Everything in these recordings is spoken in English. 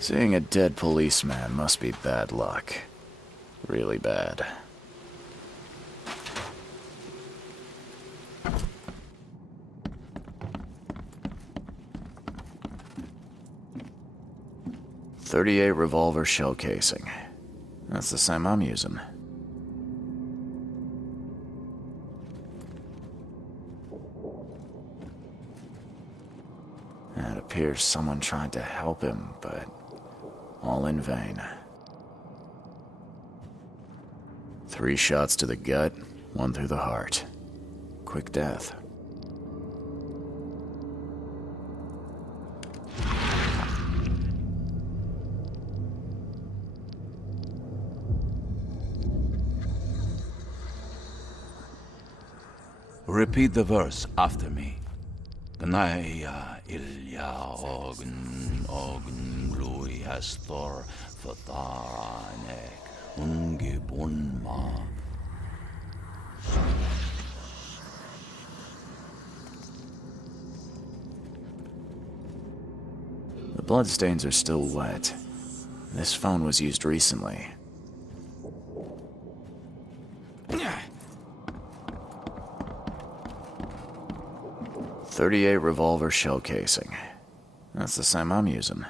Seeing a dead policeman must be bad luck. Really bad. .38 revolver shell casing. That's the same I'm using. It appears someone tried to help him, but all in vain. 3 shots to the gut, 1 through the heart. Quick death. Repeat the verse after me. Gnaya ilya ogn glui hastor fataranek ungibunma. The bloodstains are still wet. This phone was used recently. .38 revolver shell casing. That's the same I'm using.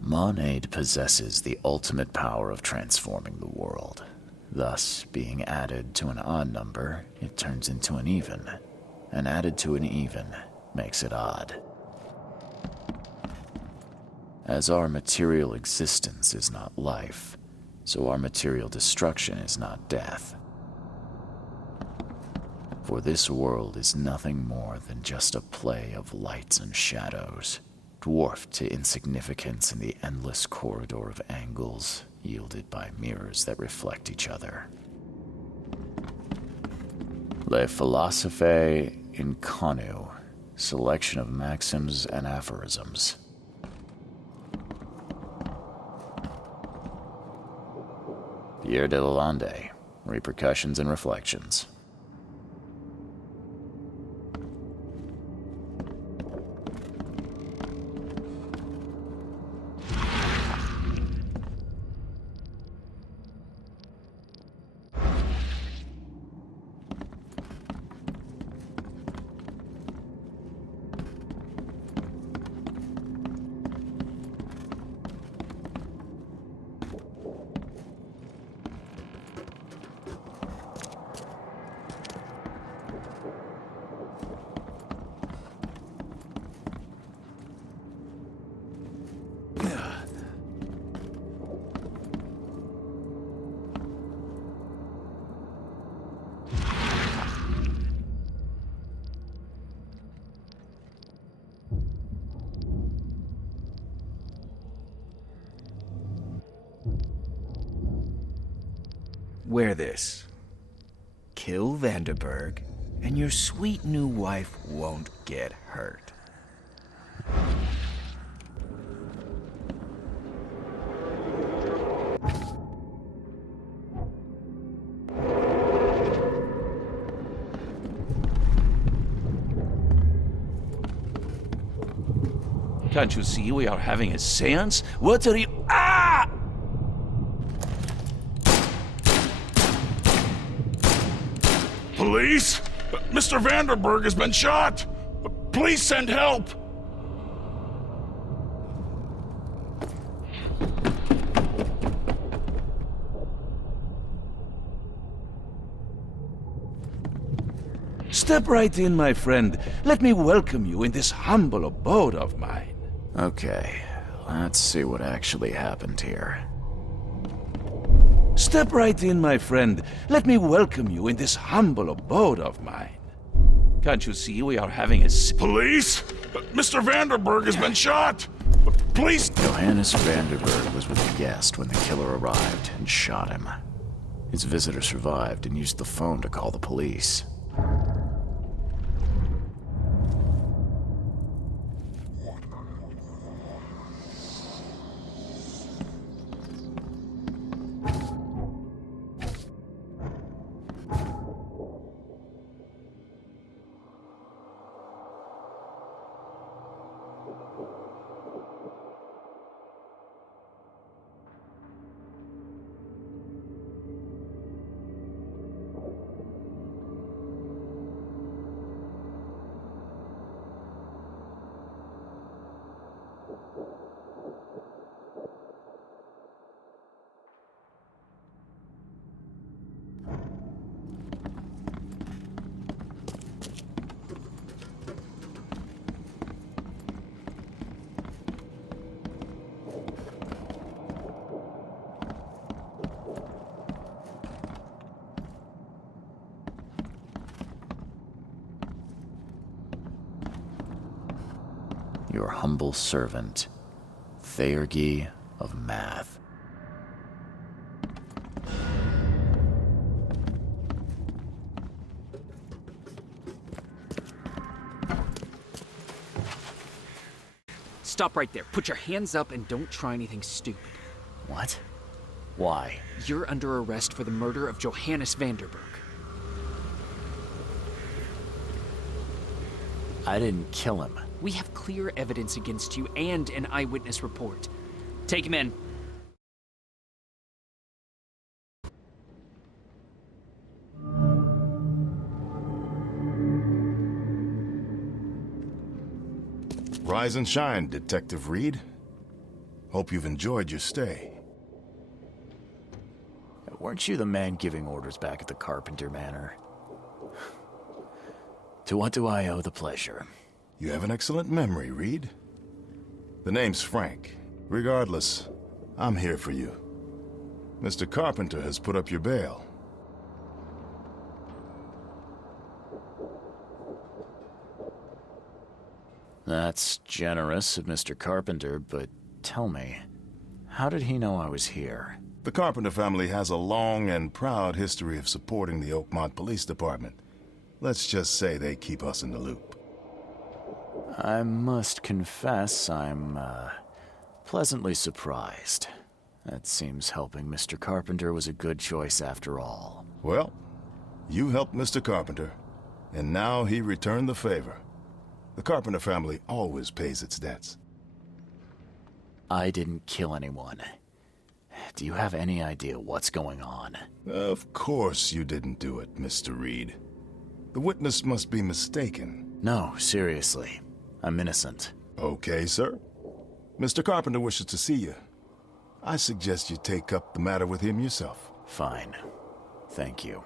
Monade possesses the ultimate power of transforming the world. Thus, being added to an odd number, it turns into an even. And added to an even makes it odd. As our material existence is not life, so our material destruction is not death. For this world is nothing more than just a play of lights and shadows, dwarfed to insignificance in the endless corridor of angles yielded by mirrors that reflect each other. Le philosophe inconu, selection of maxims and aphorisms. Pierre de Lalande, repercussions and reflections. Wear this. Kill Vanderberg, and your sweet new wife won't get hurt. Can't you see we are having a seance? What are you— Ah! Police? Mr. Vanderberg has been shot! Please send help! Step right in, my friend. Let me welcome you in this humble abode of mine. Okay, let's see what actually happened here. Step right in, my friend. Let me welcome you in this humble abode of mine. Can't you see we are having a— Police? Mr. Vanderberg has been shot! Please— Johannes Vanderberg was with a guest when the killer arrived and shot him. His visitor survived and used the phone to call the police. Your humble servant, Theurgy of Math. Stop right there. Put your hands up and don't try anything stupid. What? Why? You're under arrest for the murder of Johannes Vanderberg. I didn't kill him. We have clear evidence against you and an eyewitness report. Take him in. Rise and shine, Detective Reed. Hope you've enjoyed your stay. Weren't you the man giving orders back at the Carpenter Manor? To what do I owe the pleasure? You have an excellent memory, Reed. The name's Frank. Regardless, I'm here for you. Mr. Carpenter has put up your bail. That's generous of Mr. Carpenter, but tell me, how did he know I was here? The Carpenter family has a long and proud history of supporting the Oakmont Police Department. Let's just say they keep us in the loop. I must confess I'm, pleasantly surprised. That seems helping Mr. Carpenter was a good choice after all. Well, you helped Mr. Carpenter, and now he returned the favor. The Carpenter family always pays its debts. I didn't kill anyone. Do you have any idea what's going on? Of course you didn't do it, Mr. Reed. The witness must be mistaken. No, seriously. I'm innocent. Okay, sir. Mr. Carpenter wishes to see you. I suggest you take up the matter with him yourself. Fine. Thank you.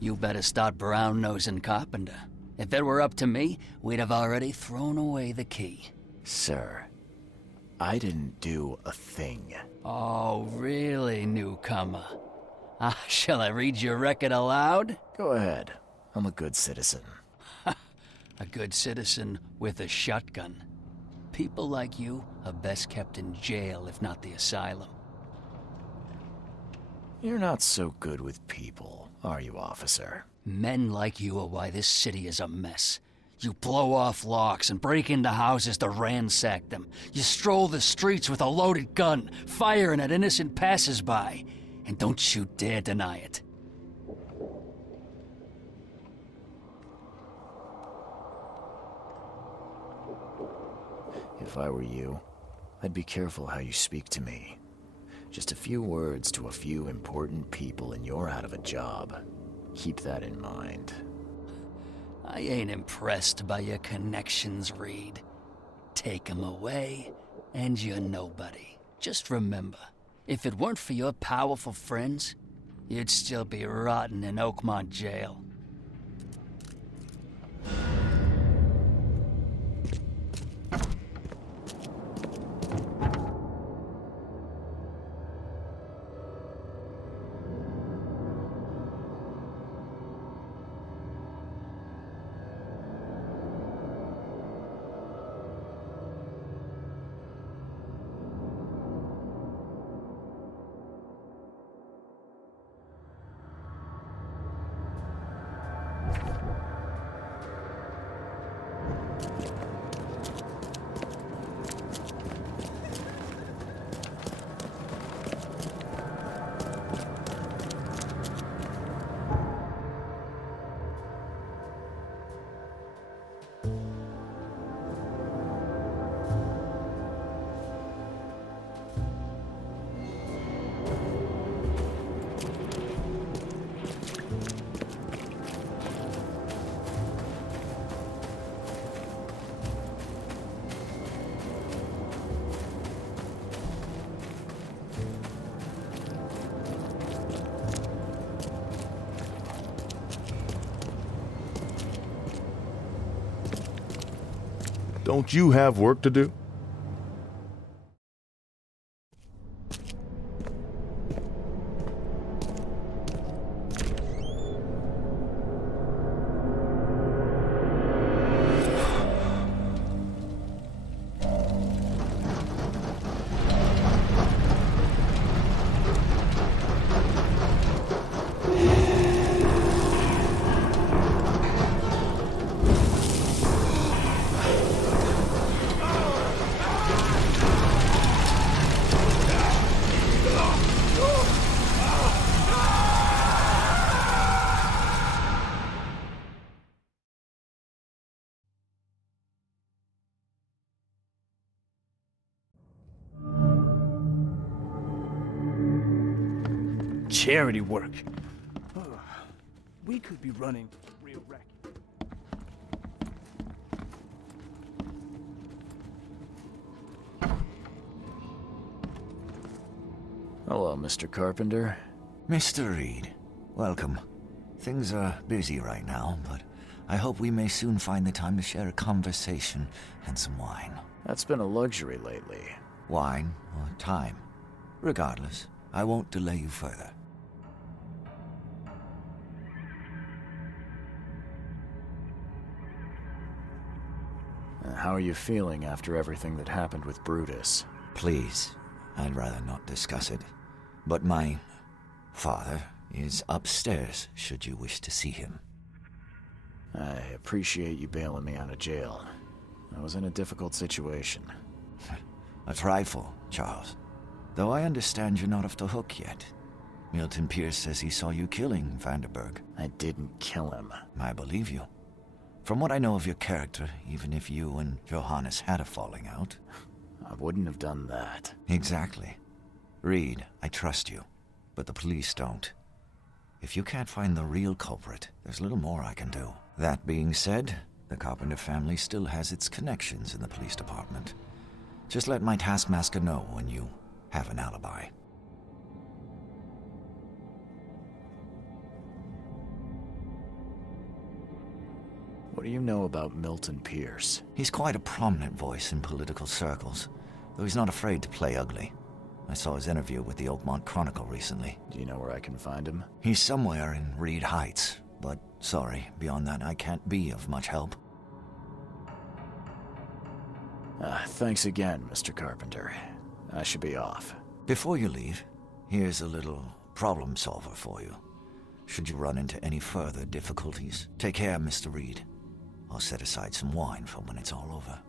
You better start brown-nosing Carpenter. If it were up to me, we'd have already thrown away the key. Sir, I didn't do a thing. Oh, really, newcomer? Shall I read your record aloud? Go ahead. I'm a good citizen. A good citizen with a shotgun. People like you are best kept in jail, if not the asylum. You're not so good with people, are you, officer? Men like you are why this city is a mess. You blow off locks and break into houses to ransack them. You stroll the streets with a loaded gun, firing at innocent passers-by. And don't you dare deny it. If I were you, I'd be careful how you speak to me. Just a few words to a few important people and you're out of a job. Keep that in mind. I ain't impressed by your connections, Reed. Take 'em away, and you're nobody. Just remember, if it weren't for your powerful friends, you'd still be rotting in Oakmont jail. Don't you have work to do? Charity work. We could be running real wreck. Hello, Mr. Carpenter. Mr. Reed, welcome. Things are busy right now, but I hope we may soon find the time to share a conversation and some wine. That's been a luxury lately. Wine or time. Regardless, I won't delay you further. How are you feeling after everything that happened with Brutus? Please, I'd rather not discuss it. But my father is upstairs, should you wish to see him. I appreciate you bailing me out of jail. I was in a difficult situation. A trifle, Charles. Though I understand you're not off the hook yet. Milton Pierce says he saw you killing Vanderberg. I didn't kill him. I believe you. From what I know of your character, even if you and Johannes had a falling out... I wouldn't have done that. Exactly. Reed, I trust you, but the police don't. If you can't find the real culprit, there's little more I can do. That being said, the Carpenter family still has its connections in the police department. Just let my taskmaster know when you have an alibi. What do you know about Milton Pierce? He's quite a prominent voice in political circles, though he's not afraid to play ugly. I saw his interview with the Oakmont Chronicle recently. Do you know where I can find him? He's somewhere in Reed Heights, but sorry, beyond that I can't be of much help. Thanks again, Mr. Carpenter. I should be off. Before you leave, here's a little problem solver for you. Should you run into any further difficulties, take care, Mr. Reed. I'll set aside some wine for when it's all over.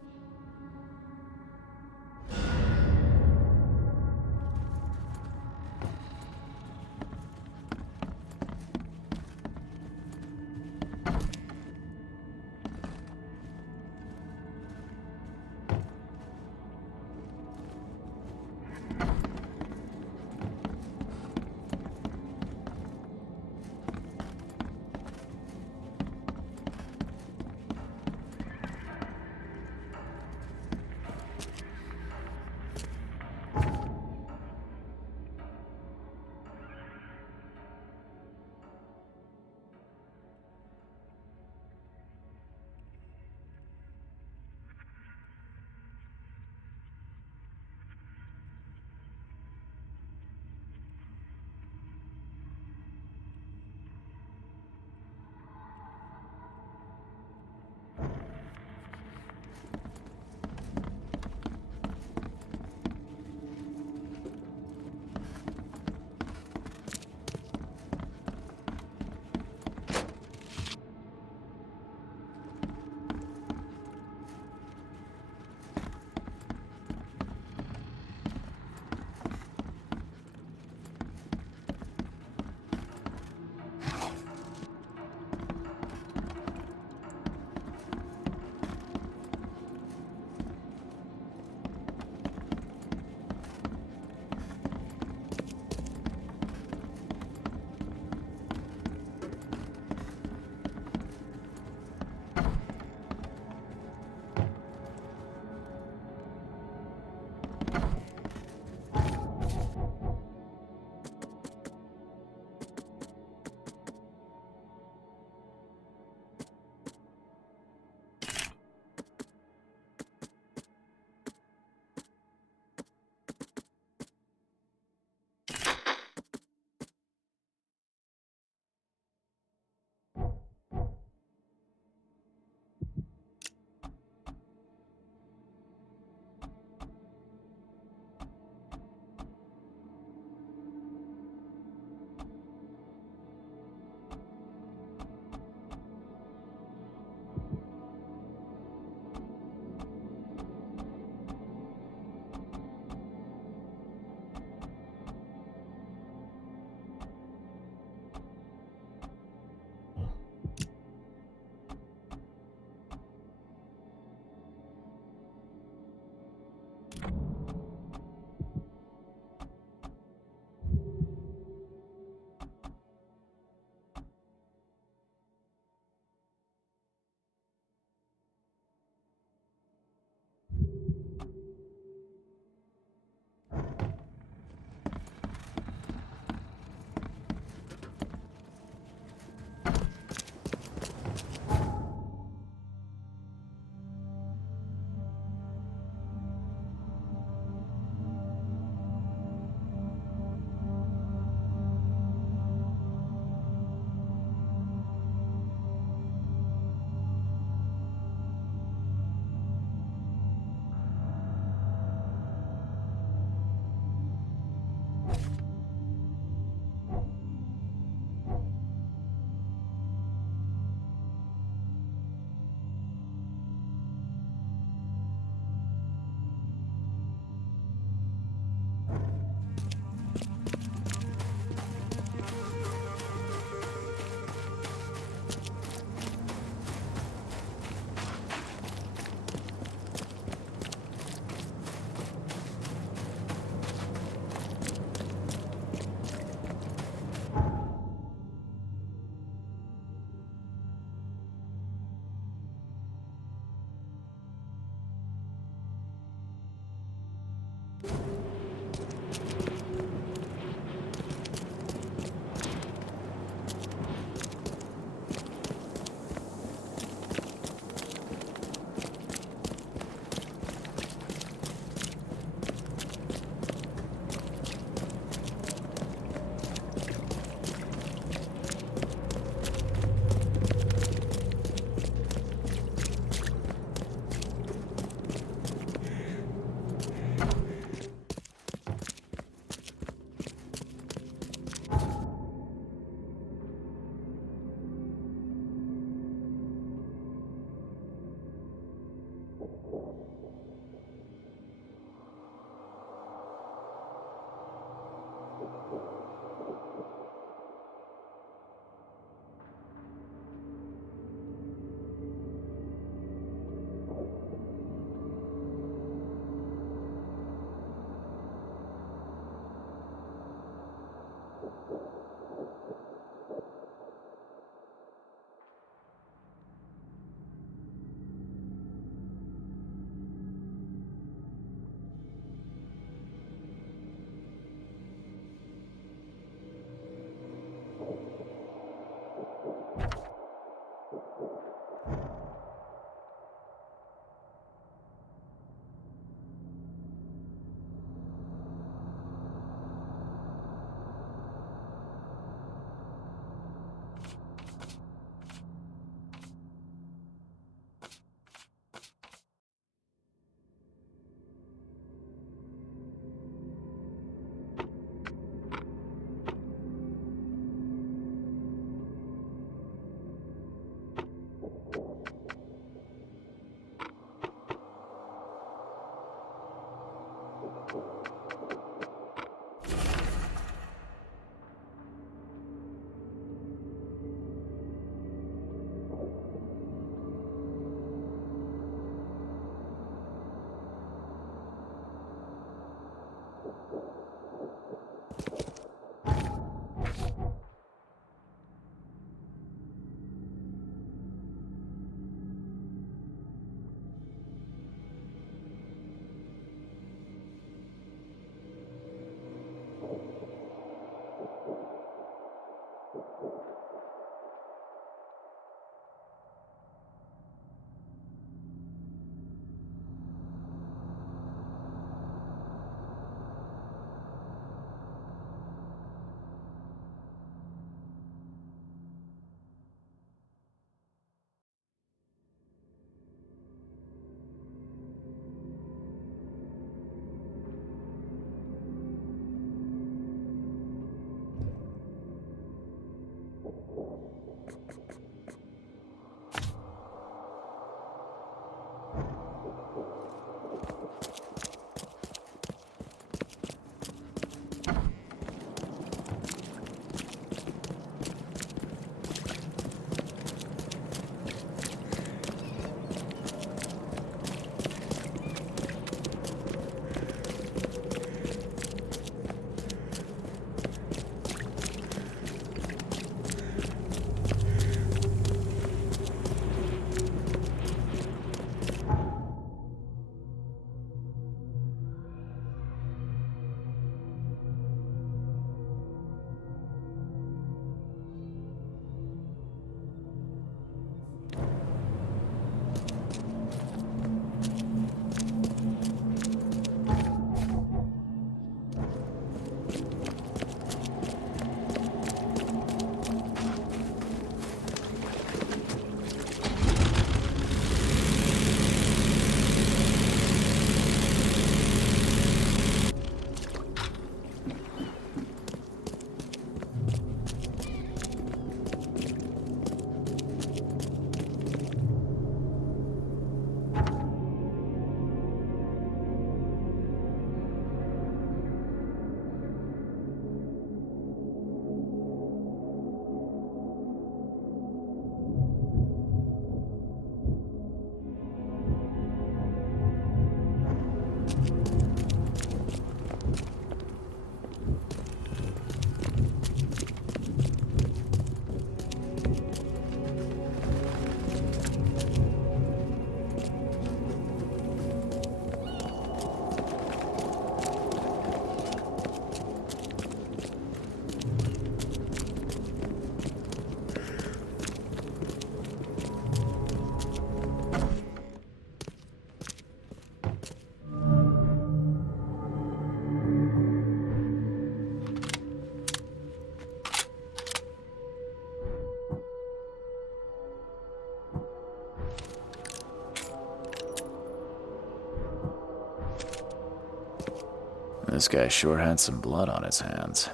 This guy sure had some blood on his hands.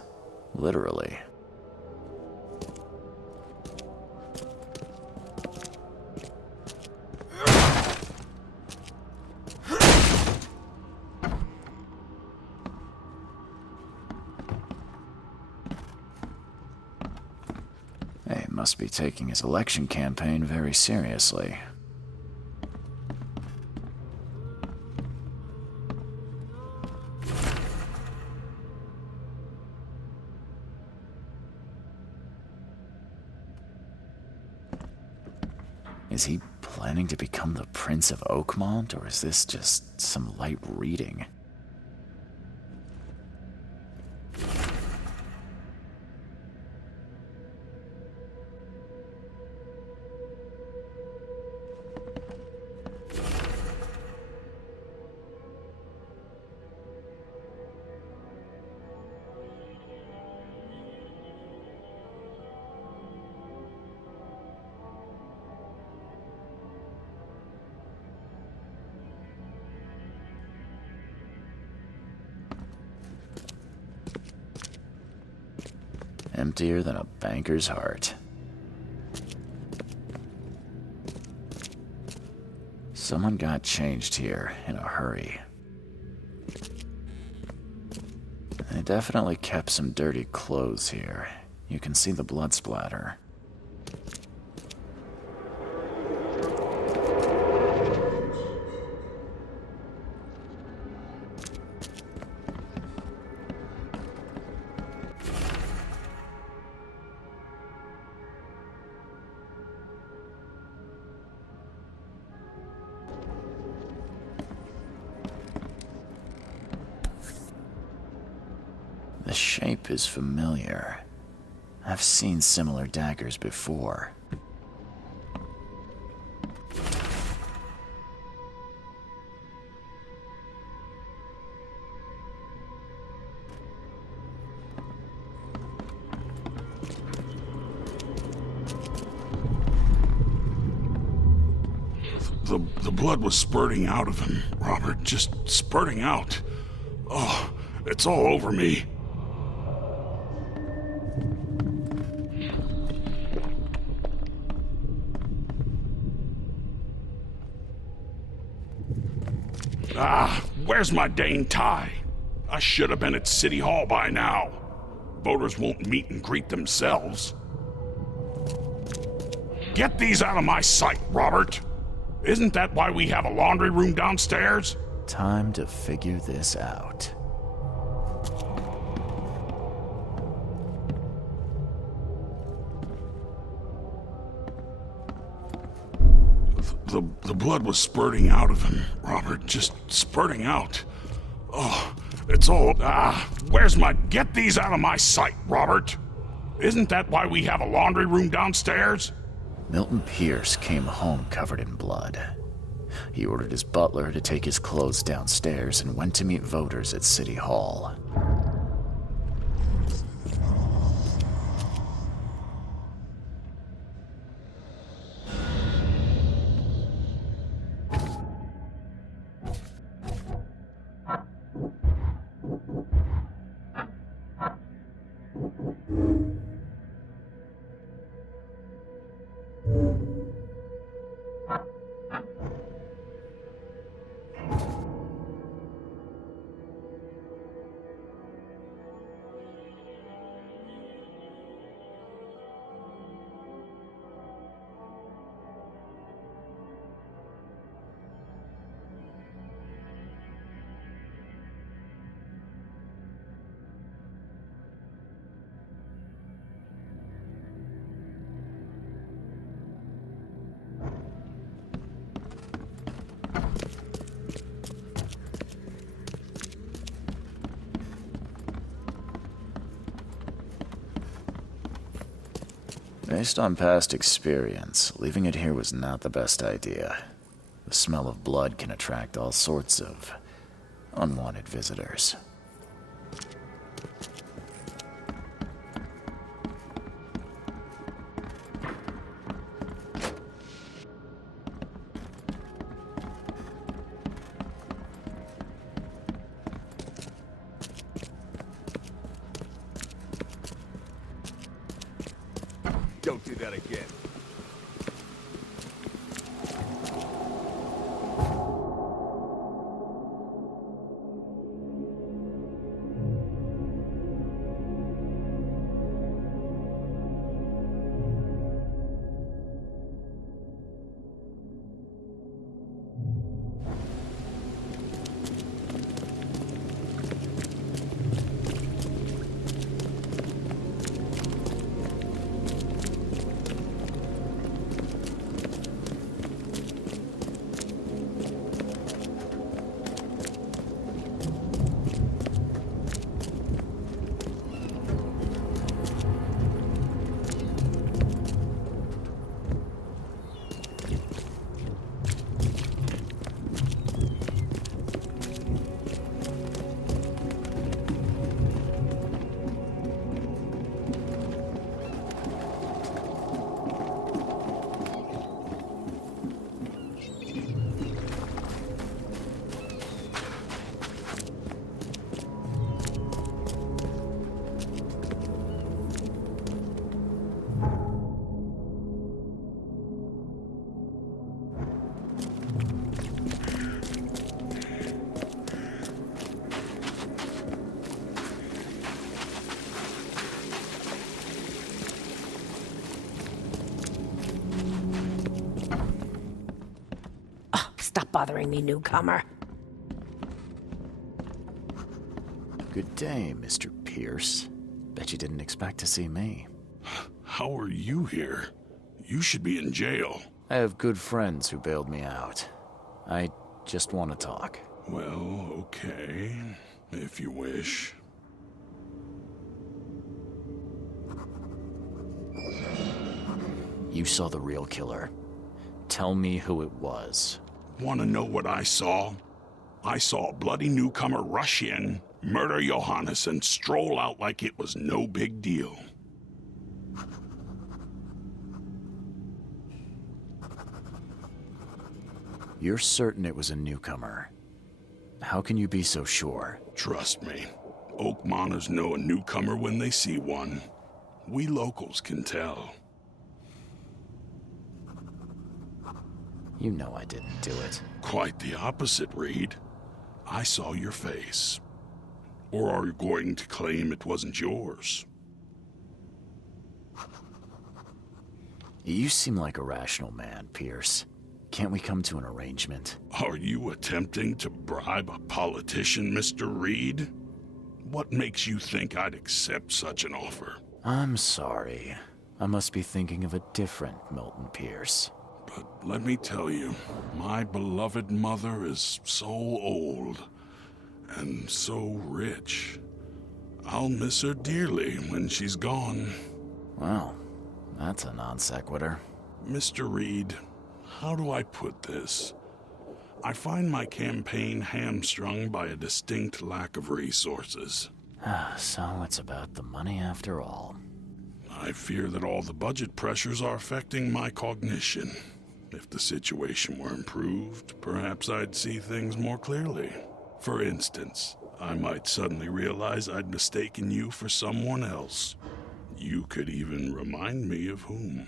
Literally. He must be taking his election campaign very seriously. Is he planning to become the Prince of Oakmont, or is this just some light reading? Emptier than a banker's heart. Someone got changed here in a hurry. They definitely kept some dirty clothes here. You can see the blood splatter. The shape is familiar. I've seen similar daggers before. The blood was spurting out of him, Robert. Just spurting out. Oh, it's all over me. Ah, where's my dang tie? I should have been at City Hall by now. Voters won't meet and greet themselves. Get these out of my sight, Robert. Isn't that why we have a laundry room downstairs? Time to figure this out. The blood was spurting out of him, Robert. Just spurting out. Oh, it's all... Ah, where's my... Get these out of my sight, Robert. Isn't that why we have a laundry room downstairs? Milton Pierce came home covered in blood. He ordered his butler to take his clothes downstairs and went to meet voters at City Hall. Based on past experience, leaving it here was not the best idea. The smell of blood can attract all sorts of unwanted visitors. Don't do that again. Stop bothering me, newcomer. Good day, Mr. Pierce. Bet you didn't expect to see me. How are you here? You should be in jail. I have good friends who bailed me out. I just want to talk. Well, okay, if you wish. You saw the real killer. Tell me who it was. Want to know what I saw? I saw a bloody newcomer rush in, murder Johannes, and stroll out like it was no big deal. You're certain it was a newcomer. How can you be so sure? Trust me, Oakmoners know a newcomer when they see one. We locals can tell. You know I didn't do it. Quite the opposite, Reed. I saw your face. Or are you going to claim it wasn't yours? You seem like a rational man, Pierce. Can't we come to an arrangement? Are you attempting to bribe a politician, Mr. Reed? What makes you think I'd accept such an offer? I'm sorry. I must be thinking of a different Milton Pierce. But let me tell you, my beloved mother is so old and so rich. I'll miss her dearly when she's gone. Well, that's a non sequitur. Mr. Reed, how do I put this? I find my campaign hamstrung by a distinct lack of resources. So it's about the money after all. I fear that all the budget pressures are affecting my cognition. If the situation were improved, perhaps I'd see things more clearly. For instance, I might suddenly realize I'd mistaken you for someone else. You could even remind me of whom.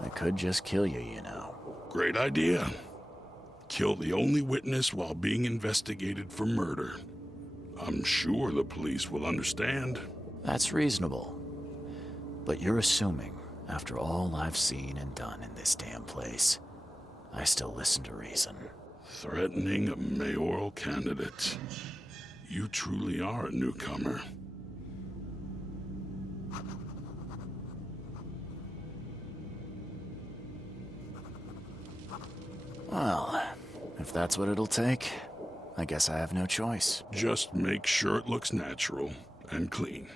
I could just kill you, you know. Great idea. Kill the only witness while being investigated for murder. I'm sure the police will understand. That's reasonable. But you're assuming, after all I've seen and done in this damn place, I still listen to reason. Threatening a mayoral candidate. You truly are a newcomer. Well, if that's what it'll take, I guess I have no choice. Just make sure it looks natural and clean.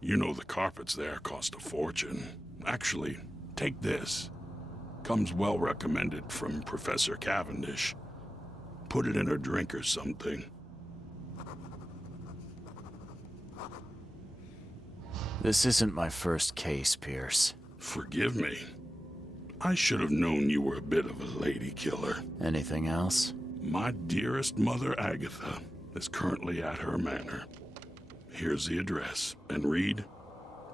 You know the carpets there cost a fortune. Actually, take this. Comes well recommended from Professor Cavendish. Put it in her drink or something. This isn't my first case, Pierce. Forgive me. I should have known you were a bit of a lady killer. Anything else? My dearest mother, Agatha, is currently at her manor. Here's the address. And Reed,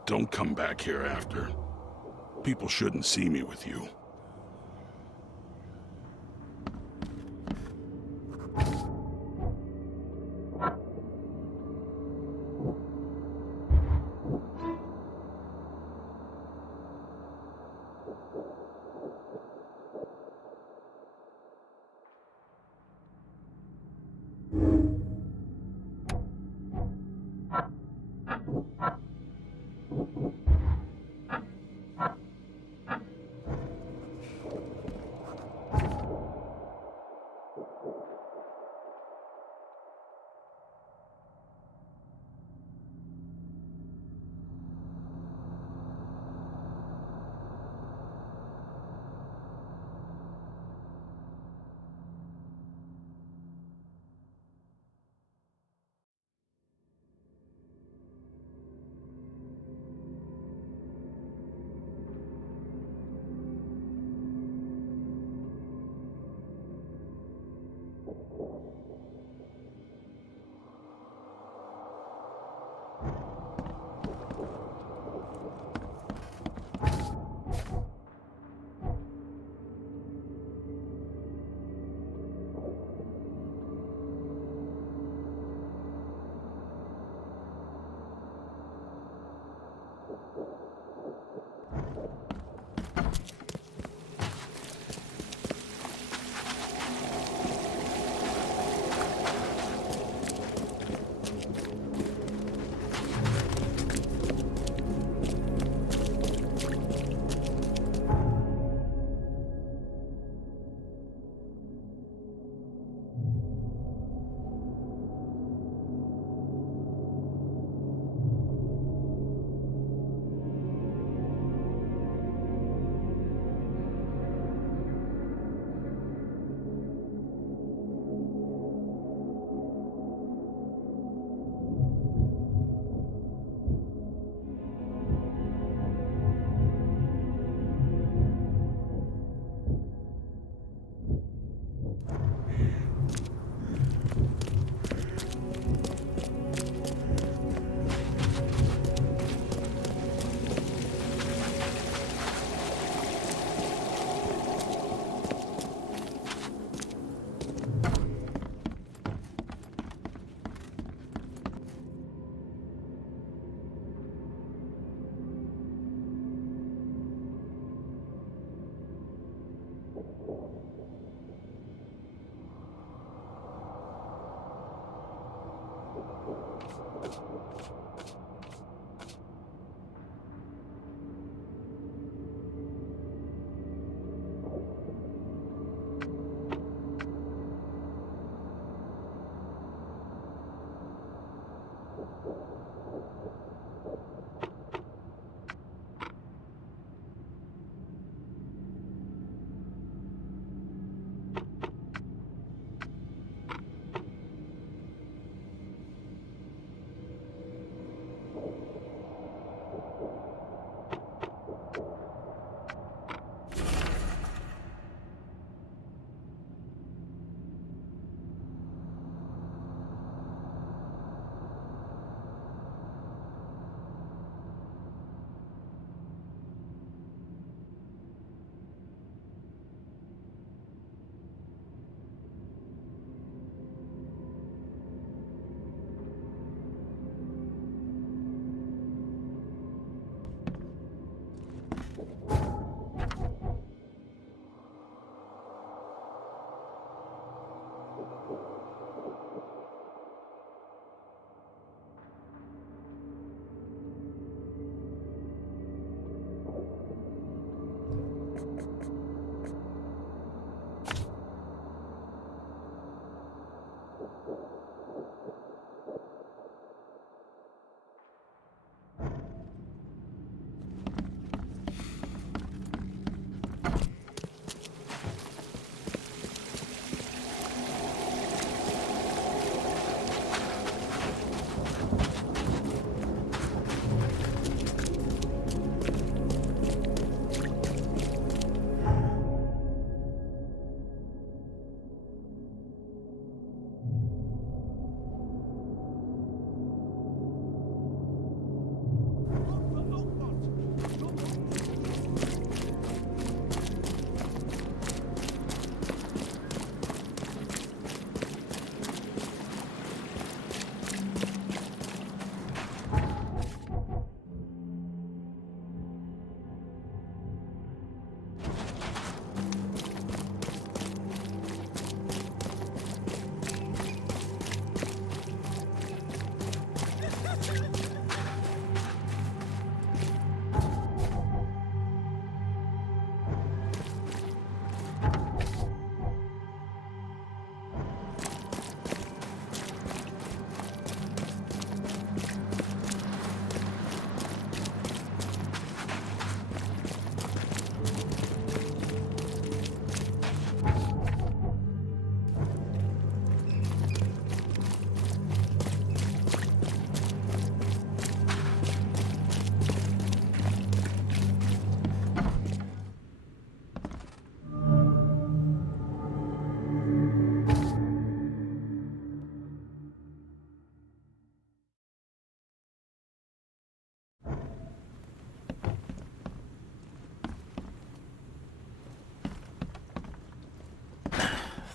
don't come back here after. People shouldn't see me with you.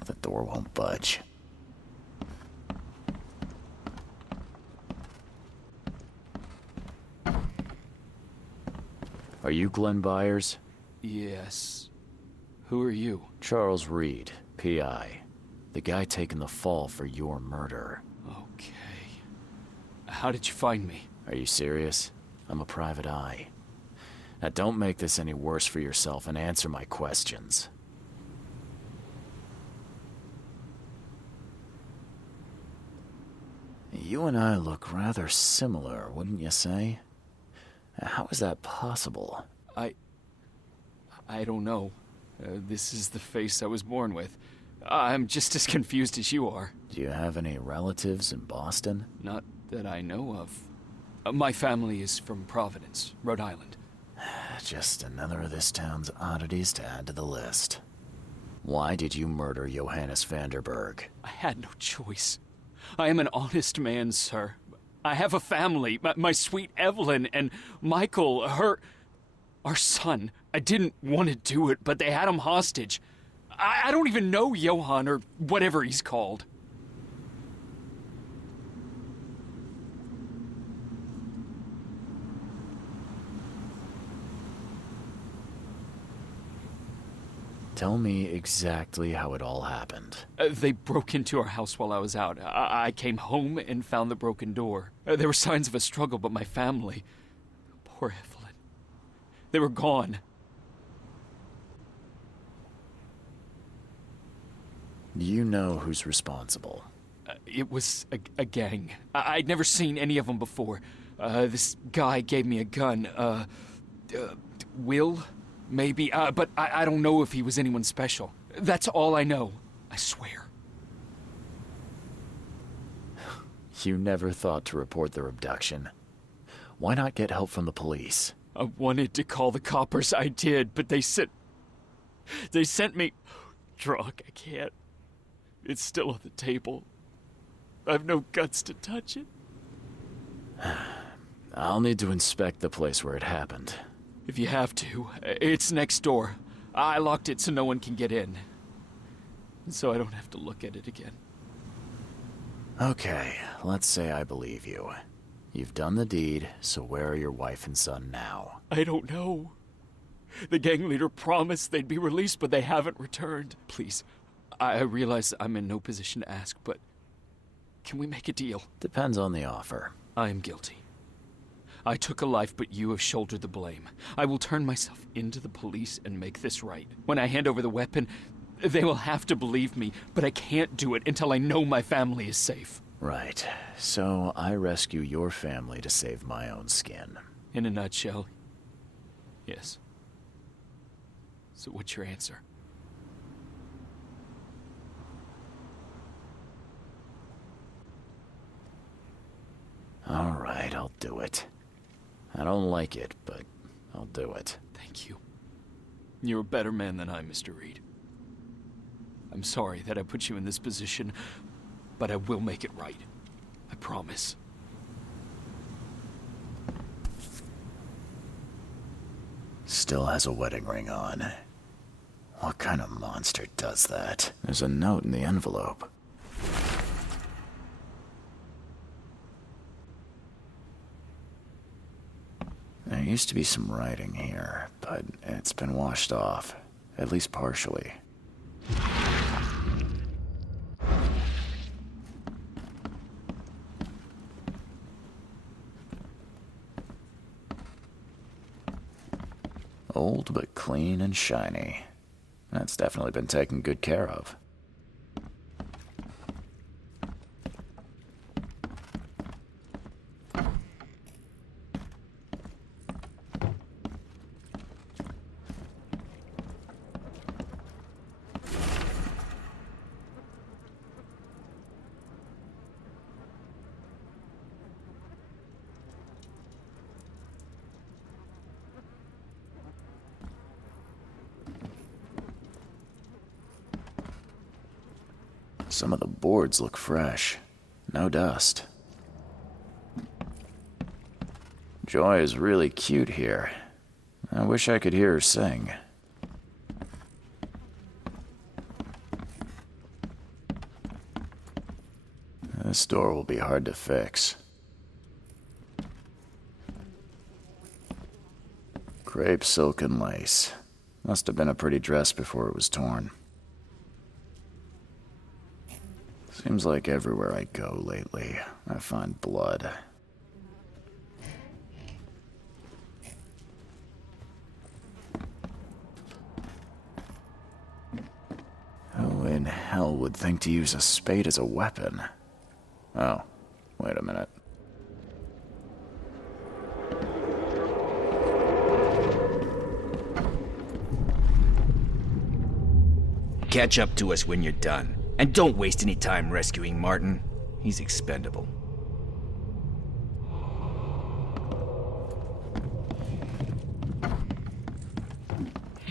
The door won't budge. Are you Glenn Byers? Yes. Who are you? Charles Reed, P.I. The guy taking the fall for your murder. Okay. How did you find me? Are you serious? I'm a private eye. Now don't make this any worse for yourself and answer my questions. You and I look rather similar, wouldn't you say? How is that possible? I don't know. This is the face I was born with. I'm just as confused as you are. Do you have any relatives in Boston? Not that I know of. My family is from Providence, Rhode Island. Just another of this town's oddities to add to the list. Why did you murder Johannes Vanderberg? I had no choice. I am an honest man, sir. I have a family. My sweet Evelyn and Michael, our son. I didn't want to do it, but they had him hostage. I don't even know Johann or whatever he's called. Tell me exactly how it all happened. They broke into our house while I was out. I came home and found the broken door. There were signs of a struggle, but my family... Poor Evelyn. They were gone. Do you know who's responsible? It was a gang. I'd never seen any of them before. This guy gave me a gun. Will? Maybe, but I don't know if he was anyone special. That's all I know. I swear. You never thought to report their abduction. Why not get help from the police? I wanted to call the coppers, I did, but they sent me... Drunk, I can't. It's still on the table. I've no guts to touch it. I'll need to inspect the place where it happened. If you have to, it's next door. I locked it so no one can get in. So I don't have to look at it again. Okay, let's say I believe you. You've done the deed, so where are your wife and son now? I don't know. The gang leader promised they'd be released, but they haven't returned. Please, I realize I'm in no position to ask, but can we make a deal? Depends on the offer. I am guilty. I took a life, but you have shouldered the blame. I will turn myself into the police and make this right. When I hand over the weapon, they will have to believe me, but I can't do it until I know my family is safe. Right. So I rescue your family to save my own skin. In a nutshell, yes. So what's your answer? All right, I'll do it. I don't like it, but I'll do it. Thank you. You're a better man than I, Mr. Reed. I'm sorry that I put you in this position, but I will make it right. I promise. Still has a wedding ring on. What kind of monster does that? There's a note in the envelope. There used to be some writing here, but it's been washed off, at least partially. Old but clean and shiny. That's definitely been taken good care of. Some of the boards look fresh. No dust. Joy is really cute here. I wish I could hear her sing. This door will be hard to fix. Crepe, silk, and lace. Must have been a pretty dress before it was torn. Seems like everywhere I go lately, I find blood. Who in hell would think to use a spade as a weapon? Oh, wait a minute. Catch up to us when you're done. And don't waste any time rescuing Martin. He's expendable.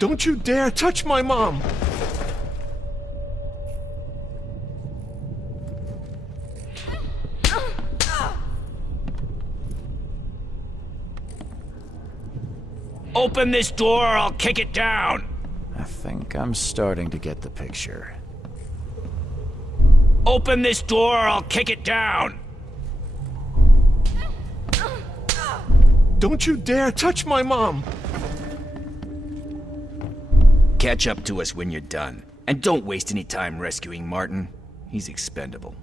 Don't you dare touch my mom! Open this door or I'll kick it down! I think I'm starting to get the picture. Open this door or I'll kick it down! Don't you dare touch my mom! Catch up to us when you're done. And don't waste any time rescuing Martin. He's expendable.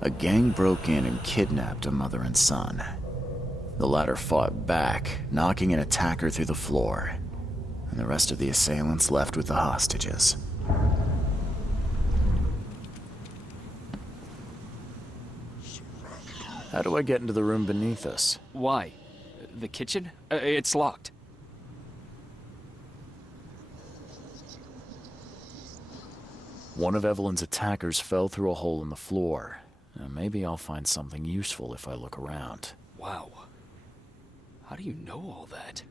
A gang broke in and kidnapped a mother and son. The latter fought back, knocking an attacker through the floor, and the rest of the assailants left with the hostages. How do I get into the room beneath us? Why? The kitchen? It's locked. One of Evelyn's attackers fell through a hole in the floor. Maybe I'll find something useful if I look around. Wow. How do you know all that?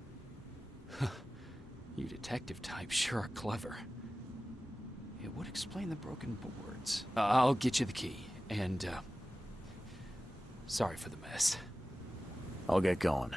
You detective types sure are clever. It would explain the broken boards. I'll get you the key, and, sorry for the mess. I'll get going.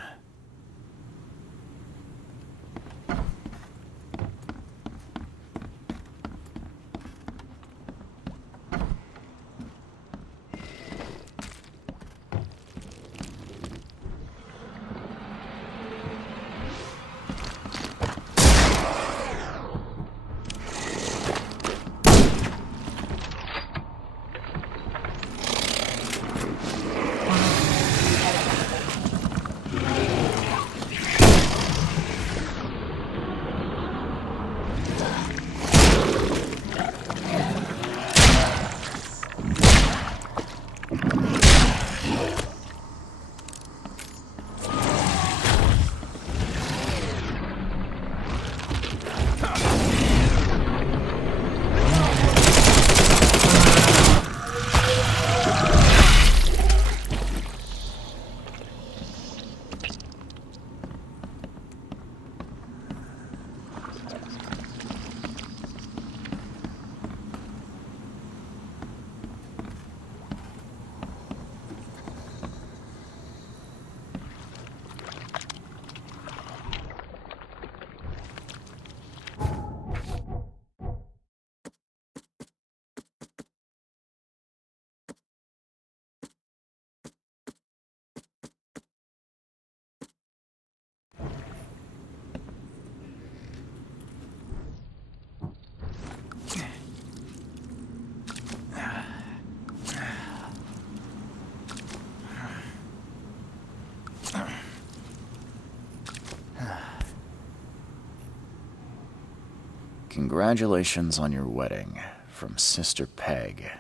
Congratulations on your wedding, from Sister Peg.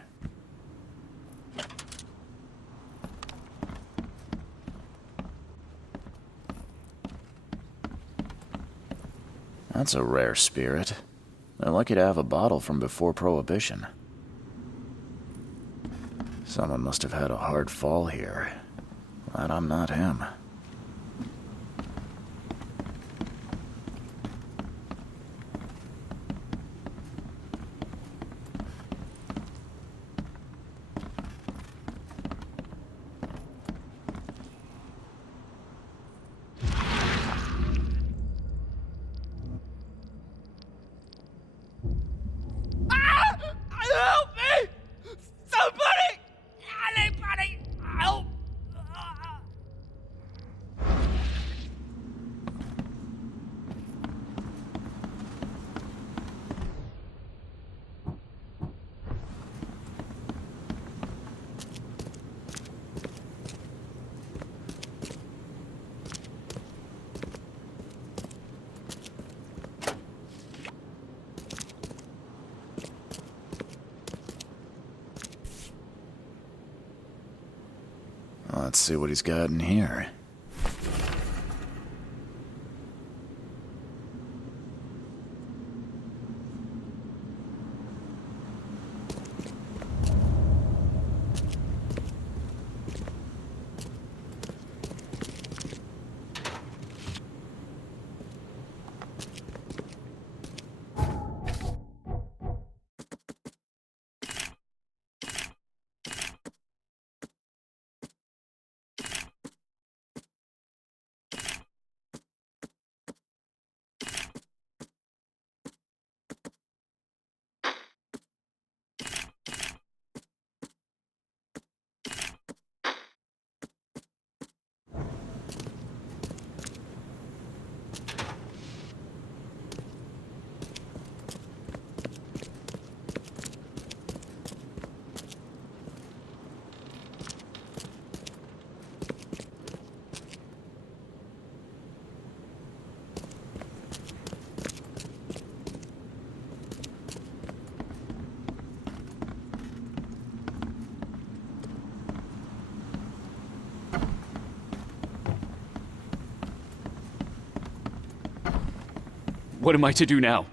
That's a rare spirit. They're lucky to have a bottle from before Prohibition. Someone must have had a hard fall here. Glad I'm not him. Help me! Somebody! Anybody! Let's see what he's got in here. What am I to do now?